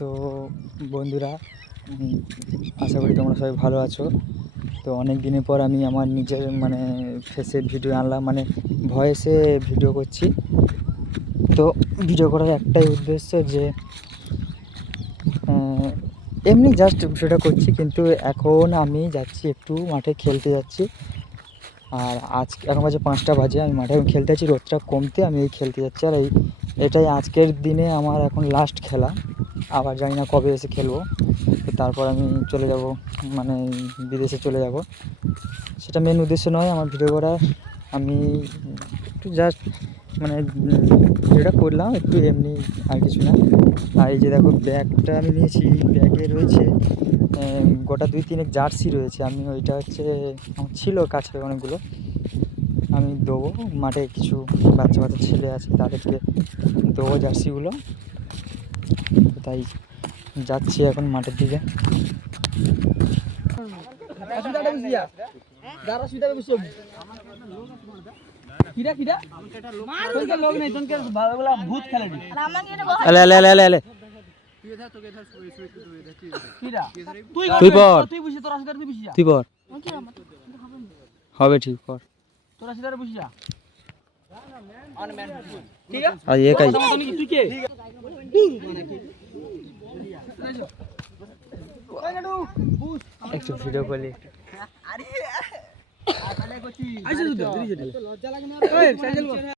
তো বন্ধুরা, আশা করি তোমরা সবাই ভালো আছো। তো অনেক দিনের পর আমি আমার নিজের ফেসের ভিডিও আনলাম, ভয়েসে ভিডিও করছি। তো ভিডিও করার একটাই উদ্দেশ্য যে এমনি জাস্ট ভিডিওটা করছি, কিন্তু এখন আমি যাচ্ছি একটু মাঠে খেলতে যাচ্ছি। আর এখন বাজে 5টা বাজে, আমি মাঠে খেলতে যাচ্ছি। রোদটা কমতে আমি খেলতে যাচ্ছি। আর এটাই আজকের দিনে আমার এখন লাস্ট খেলা। আবার জানি না কবে এসে খেলবো। তো তারপর আমি চলে যাব, বিদেশে চলে যাব। সেটা মেন উদ্দেশ্য নয় আমার ভিডিও করার। আমি একটু জাস্ট যেটা করলাম একটু এমনি, আর কিছু না। আর এই যে দেখো ব্যাগটা আমি নিয়েছি, ব্যাগে রয়েছে গোটা 2-3 জার্সি রয়েছে। আমি ওইটা আমার ছিল কাছে অনেকগুলো, আমি দেবো মাঠে। কিছু বাচ্চা ছেলে আছে, তাদেরকে দেবো জার্সিগুলো। তাই যাচ্ছি এখন মাঠের দিকে। তুই পর হবে, ঠিক পর। একটু ভিডিও করলি